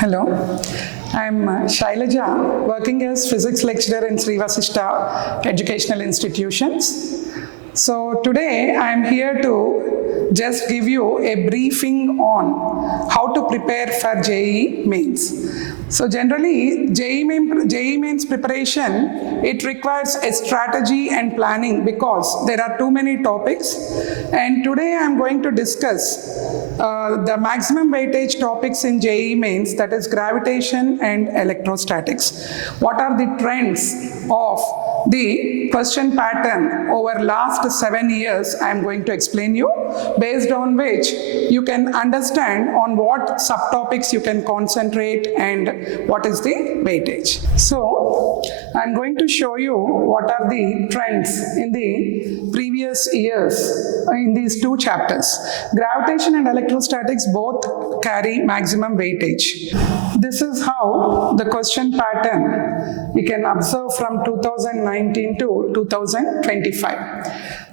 Hello, I'm Shailaja, working as physics lecturer in Vasishta educational institutions. So today I'm here to just give you a briefing on how to prepare for JEE mains. So generally, JEE mains preparation, it requires a strategy and planning because there are too many topics. And today I'm going to discuss the maximum weightage topics in JEE mains, that is gravitation and electrostatics. What are the trends of the question pattern over last 7 years? I am going to explain you, based on which you can understand on what subtopics you can concentrate and what is the weightage. So I am going to show you what are the trends in the previous years in these two chapters. Gravitation and electrostatics both carry maximum weightage. This is how the question pattern we can observe from 2019 to 2025.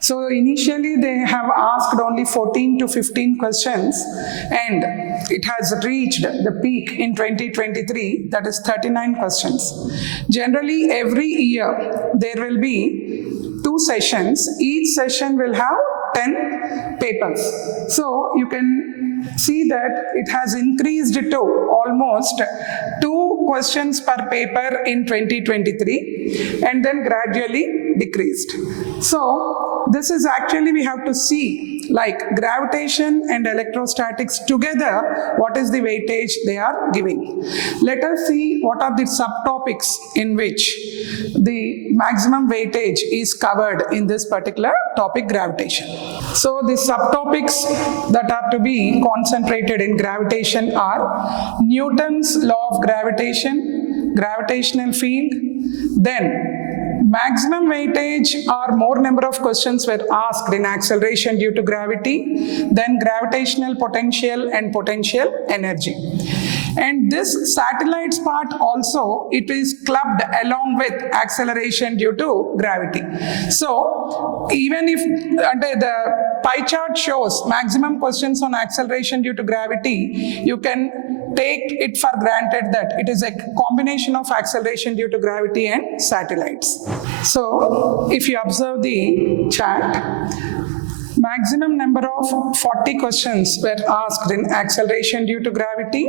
So initially they have asked only 14 to 15 questions and it has reached the peak in 2023, that is 39 questions. Generally every year there will be 2 sessions. Each session will have 10 papers. So you can see that it has increased to almost 2 questions per paper in 2023 and then gradually decreased. So this is actually, we have to see like gravitation and electrostatics together, what is the weightage they are giving. Let us see what are the subtopics in which the maximum weightage is covered in this particular topic, gravitation. So the subtopics that are to be concentrated in gravitation are Newton's law of gravitation, gravitational field, then maximum weightage or more number of questions were asked in acceleration due to gravity, then gravitational potential and potential energy. And this satellites part also, it is clubbed along with acceleration due to gravity. So even if the pie chart shows maximum questions on acceleration due to gravity, you can take it for granted that it is a combination of acceleration due to gravity and satellites. So if you observe the chart, maximum number of 40 questions were asked in acceleration due to gravity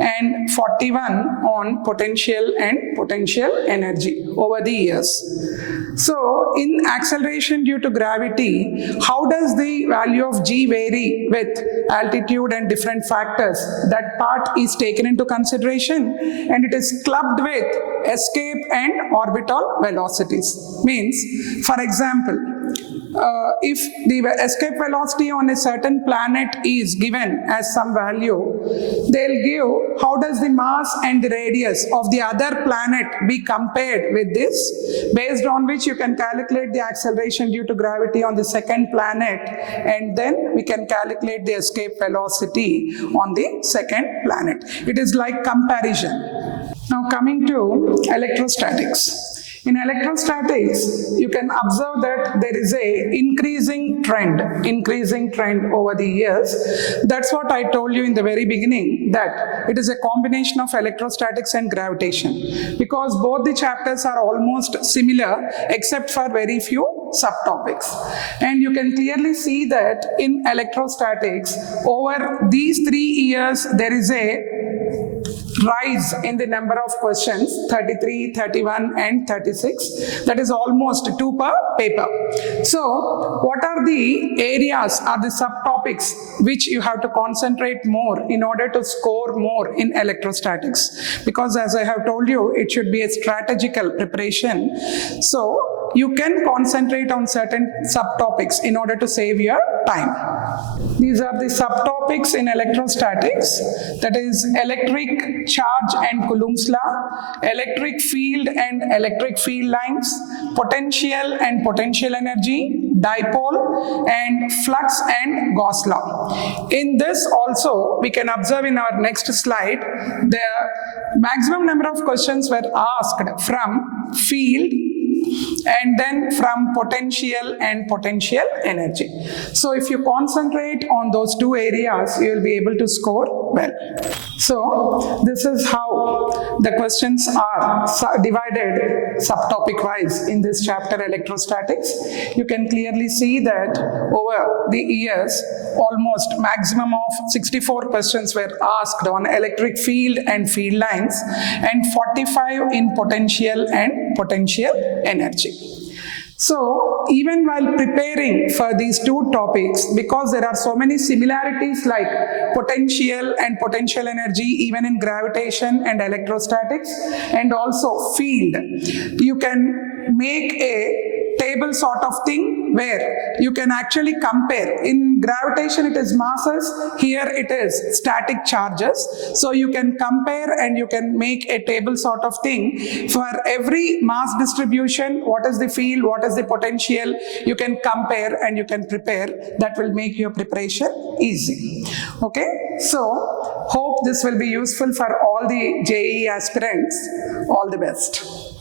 and 41 on potential and potential energy over the years. So in acceleration due to gravity, how does the value of G vary with altitude and different factors? That part is taken into consideration and it is clubbed with escape and orbital velocities. Means, for example, if the escape velocity on a certain planet is given as some value, they'll give how does the mass and the radius of the other planet be compared with this, based on which you can calculate the acceleration due to gravity on the second planet and then we can calculate the escape velocity on the second planet. It is like comparison. Now coming to electrostatics. In electrostatics, you can observe that there is a increasing trend over the years. That's what I told you in the very beginning, that it is a combination of electrostatics and gravitation, because both the chapters are almost similar except for very few subtopics. And you can clearly see that in electrostatics, over these 3 years, there is a rise in the number of questions, 33, 31 and 36. That is almost 2 per paper. So what are the areas or the subtopics which you have to concentrate more in order to score more in electrostatics? Because as I have told you, it should be a strategical preparation. So you can concentrate on certain subtopics in order to save your time. These are the subtopics in electrostatics, that is electric charge and Coulomb's law, electric field and electric field lines, potential and potential energy, dipole, and flux and Gauss law. In this also, we can observe in our next slide, the maximum number of questions were asked from field, and then from potential and potential energy. So if you concentrate on those two areas, you will be able to score well. So this is how the questions are divided subtopic wise in this chapter electrostatics. You can clearly see that over the years, almost maximum of 64 questions were asked on electric field and field lines, and 45 in potential and potential energy. So even while preparing for these two topics, because there are so many similarities like potential and potential energy even in gravitation and electrostatics, and also field, you can make a table sort of thing where you can actually compare. In gravitation it is masses, here it is static charges. So you can compare and you can make a table sort of thing for every mass distribution. What is the field, what is the potential, you can compare and you can prepare. That will make your preparation easy. Okay, so hope this will be useful for all the JEE aspirants. All the best.